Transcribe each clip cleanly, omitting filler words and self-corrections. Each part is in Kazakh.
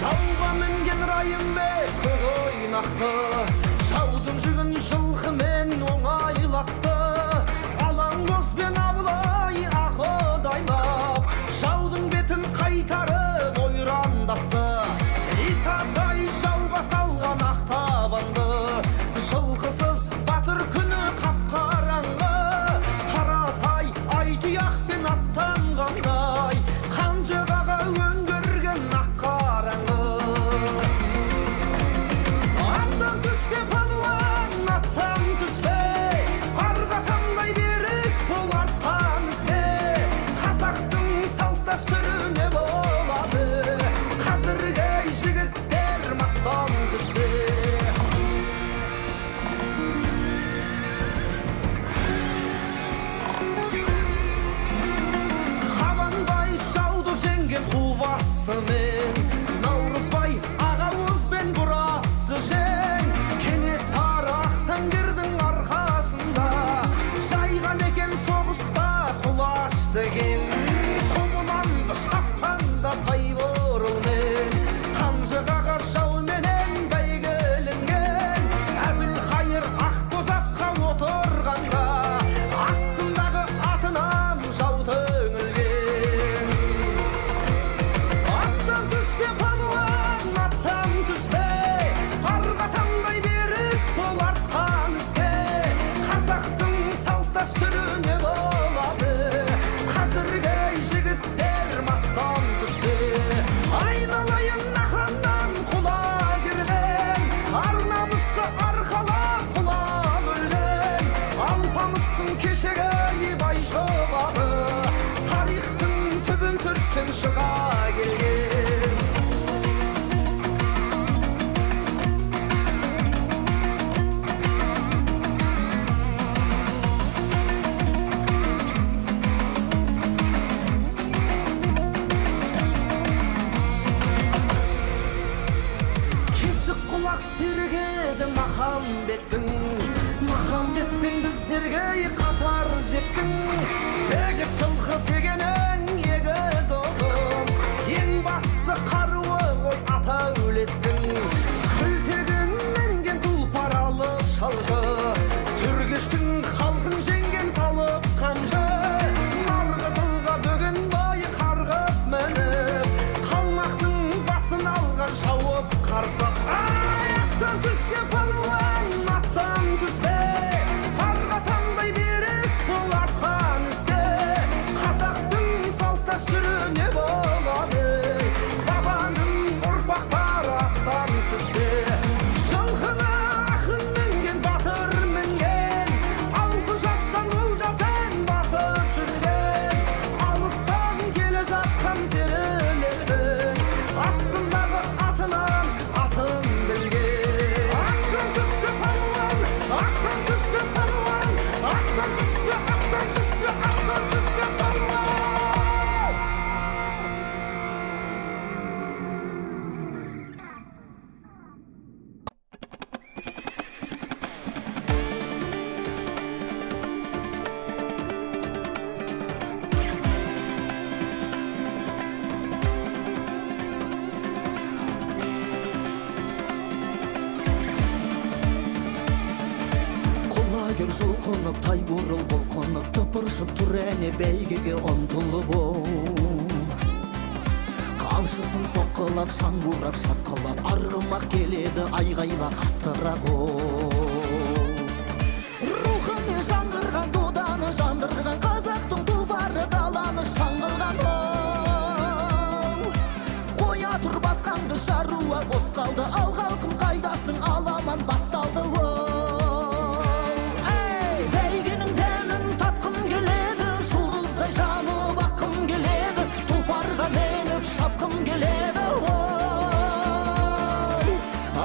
Жауға мінген райымбек көк ойнақты, жаудың жүгін жылқымен оңайлатты. Алаң доспен абылай ақыдайлап, жаудың бетін қайтарып ойрандатты. Исатай жауға салған ақтабанды, жылқысыз батыр күні қап-қараңғы. Қарасай ай тұяқпен аттанғандай, қанжығаға өңгерген ақ қараңғы. Аттан түспе палуан, аттан түспе, арға таңдай берік бол артқан ізге. Қазақтың салт дәстүрі не болады, қазіргі жігіттер мақтан түссе. Қабанбай жауды жеңген қу бастымен, Наурызбай Ағауызбен бұратты жең. Кенесары Ақтангердің арқасында жайған екен соғыста құлаш деген. Құбыланды шапқанда Тайбұрылмен, қанжығаға жауменен бәйгеленген. Әбілқайыр Ақбозатқа отырғанда, астындағы атынан жау төнілген. Аттан түспе палуан, аттан түспе, арға таңдай берік бол артқан ізге. Қазақтың салт дәстүрі не болады, қазіргі жігіттер мақтан түссе. Айналайын наханнан құлагерден, ар намысты арқалап құлап өлген. Алпамыстың кешегі бай жолағы, тарихтың түбін түртсін шыға келген. Кесік құлақ сергеді Махамбеттің, Махамбетпен біздерге қатар жеттің. Жігіт жылқы дегенің егіз оғым, ең басты қаруы ғой ата өлеттің. Күлтеген менген тұлпар алып шалжы, түргештің халқын жеңген салып қанжы. Нарғызылға бөгенбай қарғып мініп, қалмақтың басын алған шауып қарсы. Аттан түспе палуан, аттан түспе, арға таңдай берік бол артқан ізге. Қазақтың салт дәстүрі не болады, бабаның ұрпақтары аттан түссе. Жылқыны ақын мінген, батыр мінген, алғы жастан олжасын басып жүрген. Алыстан келе жатқан серілердің, астындағы атынан атын білген. Аттан түспе палуан, аттан түспе палуан, аттан түспе, аттан түспе, аттан түспе палуан. Құлагер жұлқынып, Тайбұрыл бұлқынып, тыпыршып тұр әне бәйгеге ұмтылып оу. Қамшысын соққылап, шаң бұрап, шапқылап, арғымақ келеді айғайла қаттырақ оу. Рухыны жаңғырған, доданы жандырған, қазақтың тұлпары даланы шаңғырған оу. Қоя тұр басқаңды шаруа бос қалды, ал халқым қайдасың, аламан басталды оу. Бәйгенің дәмін татқым келеді, жұлдыздай жанып аққым келеді, тұлпарға меніп шапқым келеді оу.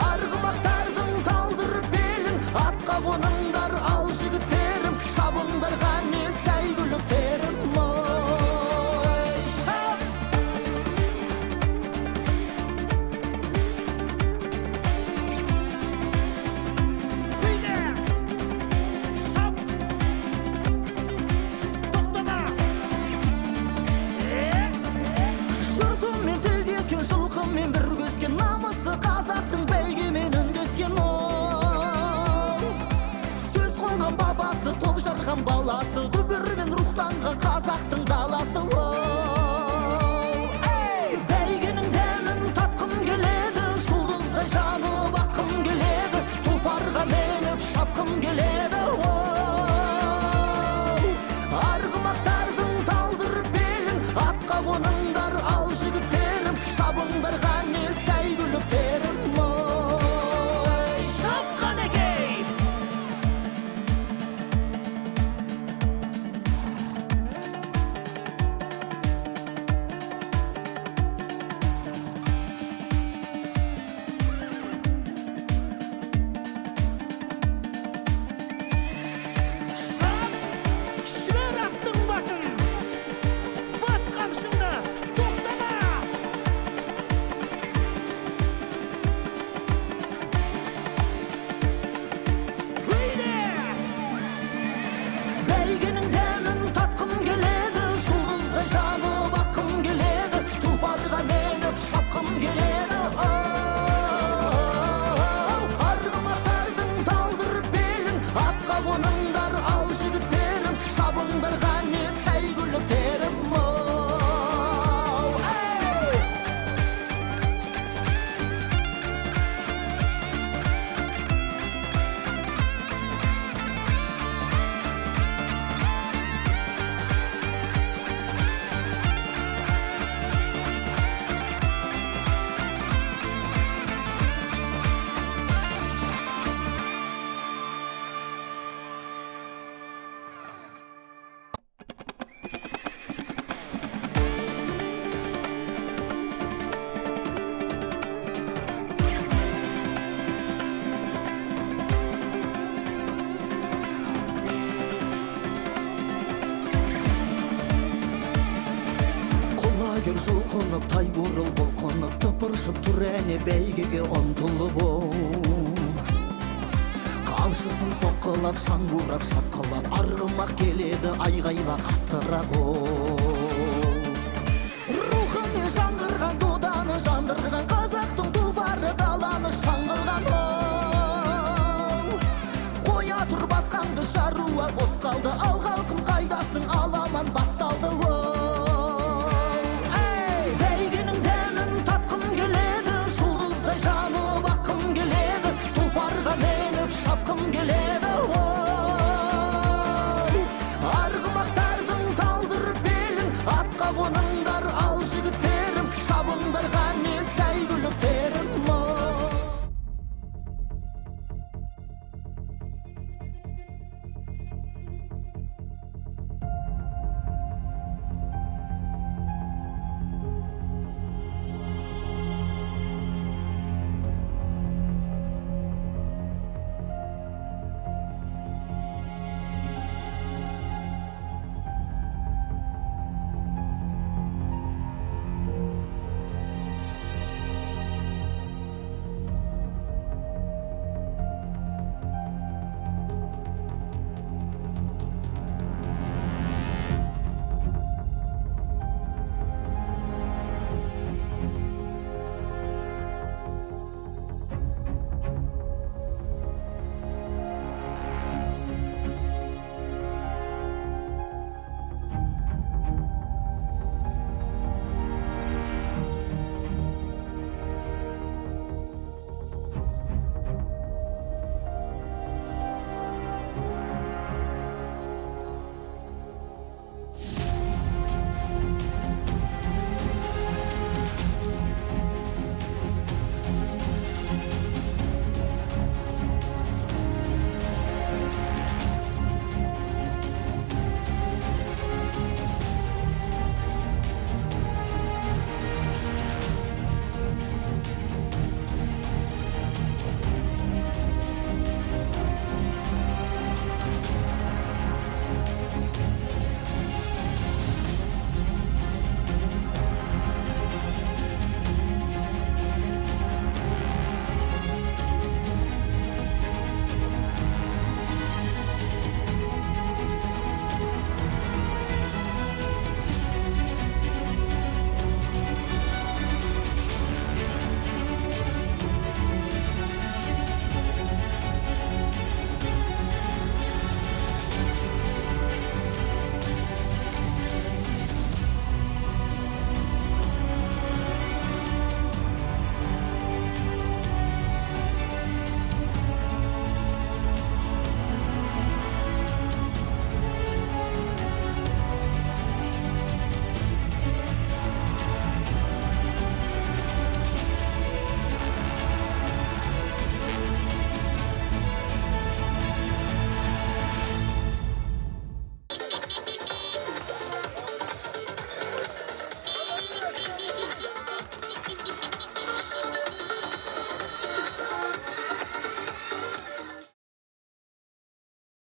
Арғымақтардың талдырып белін, атқа қоныңдар ал жігіттерім, шабыңдарға не сәйгүліктерім ой. Шап! Жұртыммен тілдескен, жылқыммен бір көзген, қазақтың бәйгемен үндескен ол сөз қонған бабасы топ жарған баласы дүбірмен рухтанған қазақтың даласы ол бәйгенің дәмін татқым келеді жұлдыздай жанып аққым келеді тұлпарға мініп шапқым келеді арғымақтардың талдырып белін атқа қоныңдар ал жігіттерім шабыңдар ғане сәйгүліктерім шапқан егей жібер аттың басын бас қамшыңды тоқтама бәйгенің дәмін татқым келеді жұлдыздай жанып аққым келеді тұлпарға мініп шапқым келеді арғымақтардың талдырып белін атқа қоныңдар ал жігіттерім шабыңдар ғане сәйгүліктерім құлагер жұлқынып тай бурыл бұлқынып тыпыршып тұр әне бәйгеге ұмтылып қамшысын соққылап шаң бурап шапқылап арғымақ келеді айғайла қаттырақ